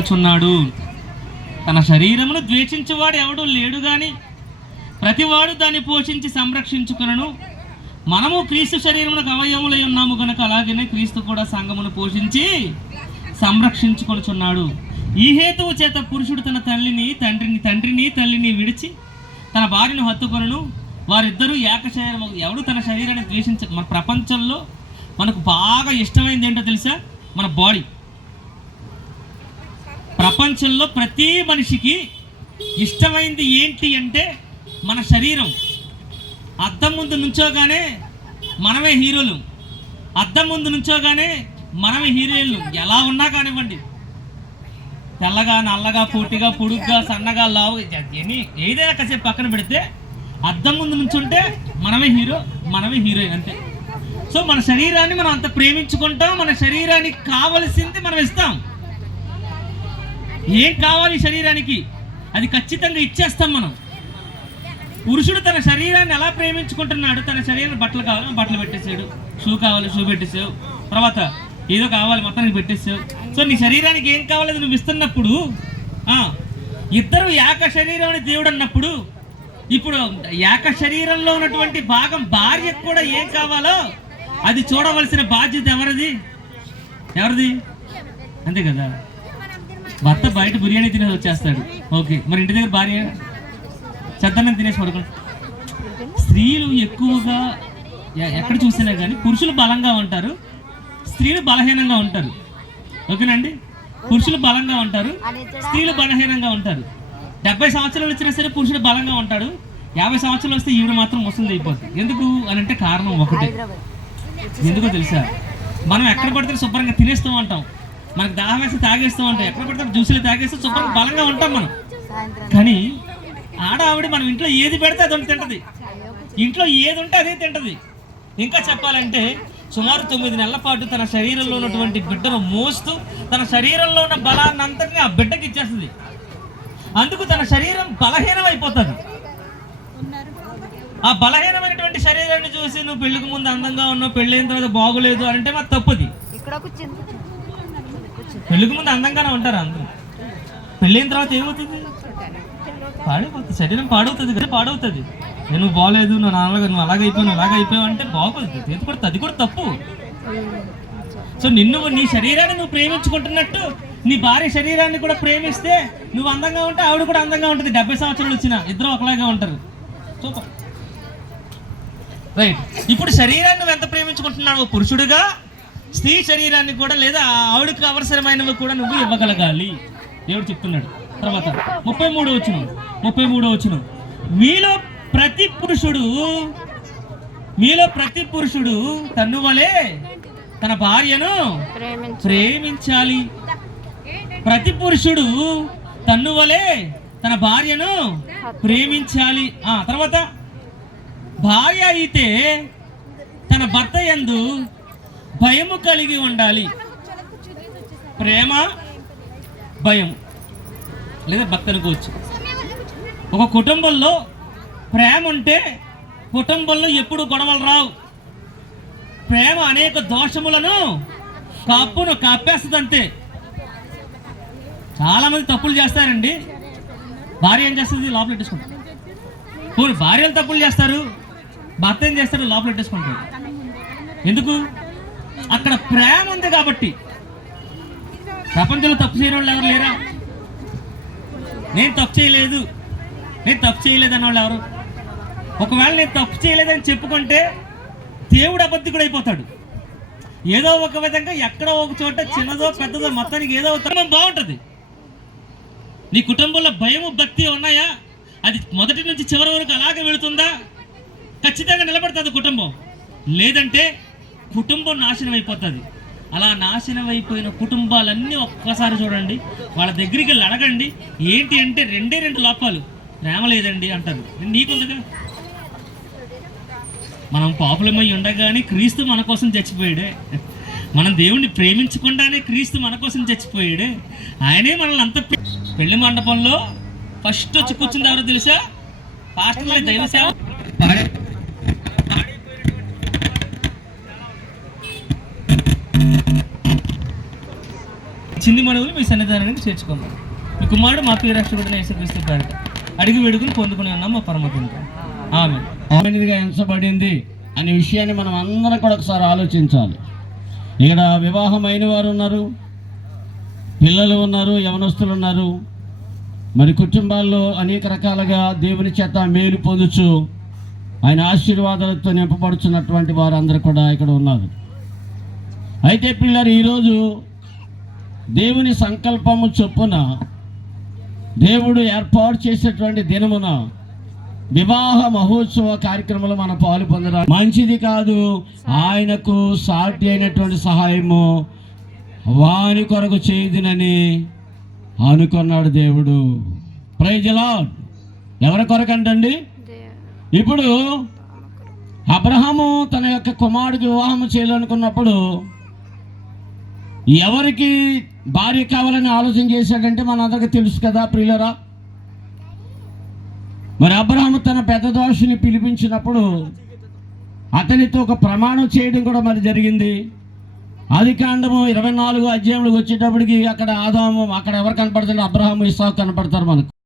చున్నాడు తన శరీరమును ద్వేషించువాడు ఎవడు లేడు గాని ప్రతివాడు దాన్ని పోషించి సంరక్షించుకునను. మనము క్రీస్తు శరీరమునకు అవయములై ఉన్నాము కనుక అలాగనే క్రీస్తు కూడా సంఘమును పోషించి సంరక్షించుకొనుచున్నాడు. ఈ హేతువు చేత పురుషుడు తన తల్లిని తండ్రిని తండ్రిని తల్లిని విడిచి తన భార్యను హత్తుకొనను. వారిద్దరూ ఏక శరీరం ఎవడు తన శరీరాన్ని ద్వేషించ మన ప్రపంచంలో మనకు బాగా ఇష్టమైంది ఏంటో తెలుసా? మన బాడీ. ప్రపంచంలో ప్రతి మనిషికి ఇష్టమైంది ఏంటి అంటే మన శరీరం. అద్దం ముందు నుంచోగానే మనమే హీరోలు. అద్దం ముందు నుంచోగానే మనమే హీరోయిన్లు. ఎలా ఉన్నా కానివ్వండి. తెల్లగా నల్లగా పూటిగా పొడుగ్గా సన్నగా లావు ఎన్ని ఏదైనా కాసేపు పక్కన పెడితే అద్దం ముందు నుంచుంటే మనమే హీరో మనమే హీరోయిన్ అంతే. సో మన శరీరాన్ని మనం అంత ప్రేమించుకుంటాం మన శరీరానికి కావలసింది మనం ఇస్తాం. ఏం కావాలి శరీరానికి? అది ఖచ్చితంగా ఇచ్చేస్తాం మనం. పురుషుడు తన శరీరాన్ని ఎలా ప్రేమించుకుంటున్నాడు? తన శరీరం బట్టలు కావాలి? బట్టలు పెట్టేసాడు. షూ కావాలి షూ పెట్టేసావు. తర్వాత ఏదో కావాలి మొత్తానికి పెట్టేసావు. సో నీ శరీరానికి ఏం కావాలి అది నువ్వు ఇస్తున్నప్పుడు ఇద్దరు ఏక శరీరం అని దేవుడు అన్నప్పుడు ఇప్పుడు ఏక శరీరంలో ఉన్నటువంటి భాగం భార్యకు కూడా ఏం కావాలో అది చూడవలసిన బాధ్యత ఎవరిది? ఎవరిది? అంతే కదా? భర్త బయట బిర్యానీ తినేసి వచ్చేస్తాడు. ఓకే మరి ఇంటి దగ్గర భార్య? చెద్దన్నం తినేసి పడుకుంటాడు స్త్రీలు ఎక్కువగా ఎక్కడ చూసినా కానీ పురుషులు బలంగా ఉంటారు స్త్రీలు బలహీనంగా ఉంటారు. ఓకేనండి? పురుషులు బలంగా ఉంటారు స్త్రీలు బలహీనంగా ఉంటారు. డెబ్బై సంవత్సరాలు వచ్చినా సరే పురుషుడు బలంగా ఉంటాడు. యాభై సంవత్సరాలు వస్తే ఈవిడ మాత్రం ముసలిది అయిపోతుంది ఎందుకు అని అంటే కారణం ఒకటే. ఎందుకో తెలుసా? మనం ఎక్కడ పడితే శుభ్రంగా తినేస్తూ ఉంటాం. మనకు దాహం వేసి తాగేస్తూ ఉంటాం ఎక్కడ పడితే జ్యూసులు తాగేస్తే శుభ్రంగా బలంగా ఉంటాం మనం. కానీ ఆడ ఆవిడ మనం ఇంట్లో ఏది పెడితే అది తింటది. ఇంట్లో ఏది ఉంటే అదే తింటది. ఇంకా చెప్పాలంటే సుమారు తొమ్మిది నెలల పాటు తన శరీరంలో ఉన్నటువంటి బిడ్డను మోస్తూ తన శరీరంలో ఉన్న బలాన్ని అంతటిని ఆ బిడ్డకి ఇచ్చేస్తుంది. అందుకు తన శరీరం బలహీనం అయిపోతుంది ఆ బలహీనమైనటువంటి శరీరాన్ని చూసి నువ్వు పెళ్ళికి ముందు అందంగా ఉన్నావు పెళ్ళైన తర్వాత బాగోలేదు అని అంటే మాకు తప్పుది. ఇక్కడ పెళ్ళికి ముందు అందంగానే ఉంటారు అందరూ. పెళ్ళైన తర్వాత ఏమవుతుంది? పాడైపోతుంది. శరీరం పాడవుతుంది కదా పాడవుతుంది. నేను బాగలేదు నువ్వు అలాగే నువ్వు అలాగ అయిపోయావు నువ్వు అలాగ అయిపోయావు అంటే బాగోదు. ఇది కూడా అది కూడా తప్పు. సో నిన్ను నీ శరీరాన్ని నువ్వు ప్రేమించుకుంటున్నట్టు నీ భార్య శరీరాన్ని కూడా ప్రేమిస్తే నువ్వు అందంగా ఉంటే ఆవిడ కూడా అందంగా ఉంటుంది. డెబ్బై సంవత్సరాలు వచ్చిన ఇద్దరు ఒకలాగే ఉంటారు. Super right. ఇప్పుడు శరీరాన్ని నువ్వు ఎంత ప్రేమించుకుంటున్నావు? పురుషుడుగా స్త్రీ శరీరాన్ని కూడా లేదా ఆవిడకి అవసరమైనవి కూడా నువ్వు ఇవ్వగలగాలి. దేవుడు చెప్తున్నాడు. తర్వాత ముప్పై మూడో వచ్చిన ముప్పై మూడో వచ్చిన మీలో ప్రతి పురుషుడు మీలో ప్రతి పురుషుడు తన్ను వలే తన భార్యను ప్రేమించు ప్రేమించాలి. ప్రతి పురుషుడు తన్ను వలే తన భార్యను ప్రేమించాలి. ఆ తర్వాత భార్య అయితే తన భర్త యందు భయము కలిగి ఉండాలి. ప్రేమ భయం లేదా భక్తను కూర్చు ఒక కుటుంబంలో ప్రేమ ఉంటే కుటుంబంలో ఎప్పుడు గొడవలు రావు. ప్రేమ అనేక దోషములను కప్పును కప్పేస్తుంది అంతే చాలామంది తప్పులు చేస్తారండి. భార్య ఏం చేస్తుంది? లోపల పెట్టేసుకుంటారు పోనీ భార్యలు తప్పులు చేస్తారు భర్త ఏం చేస్తారు? లోపల పెట్టేసుకుంటారు ఎందుకు? అక్కడ ప్రేమ ఉంది కాబట్టి. ప్రపంచంలో తప్పు చేయని వాళ్ళు ఎవరు లేరా? నేను తప్పు చేయలేదు. నేను తప్పు చేయలేదన్న వాళ్ళు ఎవరు? ఒకవేళ నేను తప్పు చేయలేదని చెప్పుకుంటే దేవుడు అబద్ధికుడు అయిపోతాడు. ఏదో ఒక విధంగా ఎక్కడో ఒక చోట చిన్నదో పెద్దదో మొత్తానికి ఏదో ఉత్తమం కుటుంబం బాగుంటుంది. నీ కుటుంబంలో భయము భక్తి ఉన్నాయా? అది మొదటి నుంచి చివరి వరకు అలాగే వెళుతుందా? ఖచ్చితంగా నిలబడుతుంది కుటుంబం. లేదంటే కుటుంబం నాశనం అయిపోతుంది. అలా నాశనం అయిపోయిన కుటుంబాలన్నీ ఒక్కసారి చూడండి వాళ్ళ దగ్గరికి వెళ్ళి అడగండి ఏంటి అంటే రెండే రెండు లోపాలు. ప్రేమ లేదండి అంటారు. నీకుందిగా మనం పాపులమై ఉండగానే క్రీస్తు మన కోసం చచ్చిపోయాడే. మనం దేవుణ్ణి ప్రేమించకుండానే క్రీస్తు మన కోసం చచ్చిపోయాడే. ఆయనే మనల్ని అంత పెళ్ళి మండపంలో ఫస్ట్ వచ్చి కూర్చుంది ఎవరో తెలుసా? పాస్టర్లే దైవ సేవ చిన్ని మనవులు మీ సన్నిధానానికి చేర్చుకున్నాం మీ కుమారుడు మా పేరు రక్షకుడిని యేసుక్రీస్తు పేరట అడిగి వేడుకుని పొందుకుని ఉన్నాం మా పరమ తండ్రి. ఆమె ఆమెనిదిగా ఎంచబడింది అనే విషయాన్ని మనం అందరం కూడా ఒకసారి ఆలోచించాలి. ఇక్కడ వివాహమైన వారు ఉన్నారు పిల్లలు ఉన్నారు యవనస్తులు ఉన్నారు. మరి కుటుంబాల్లో అనేక రకాలుగా దేవుని చేత మేలు పొందుచు ఆయన ఆశీర్వాదాలతో నింపబడుచున్నటువంటి వారందరూ కూడా ఇక్కడ ఉన్నారు. అయితే పిల్లలు ఈరోజు దేవుని సంకల్పము చొప్పున దేవుడు ఏర్పాటు చేసేటువంటి దినమున వివాహ మహోత్సవ కార్యక్రమంలో మన పాలు పొందడం మంచిది కాదు. ఆయనకు సాటి అయినటువంటి సహాయము వాని కొరకు చేయదునని అనుకున్నాడు దేవుడు. ప్రైజలా ఎవరి కొరకు అంటండి ఇప్పుడు అబ్రహాము తన యొక్క కుమారుడికి వివాహం చేయాలనుకున్నప్పుడు ఎవరికి భార్య కావాలని ఆలోచన చేశాడంటే మనందరికీ తెలుసు కదా ప్రియులరా. మరి అబ్రహాము తన పెద్ద దోషుని పిలిపించినప్పుడు అతనితో ఒక ప్రమాణం చేయడం కూడా మరి జరిగింది. అది కాండము ఇరవై నాలుగు అధ్యాయంలోకి వచ్చేటప్పటికి అక్కడ ఆదాము అక్కడ ఎవరు కనపడుతుంది అబ్రహాము ఇసాకు కనపడతారు మనకు.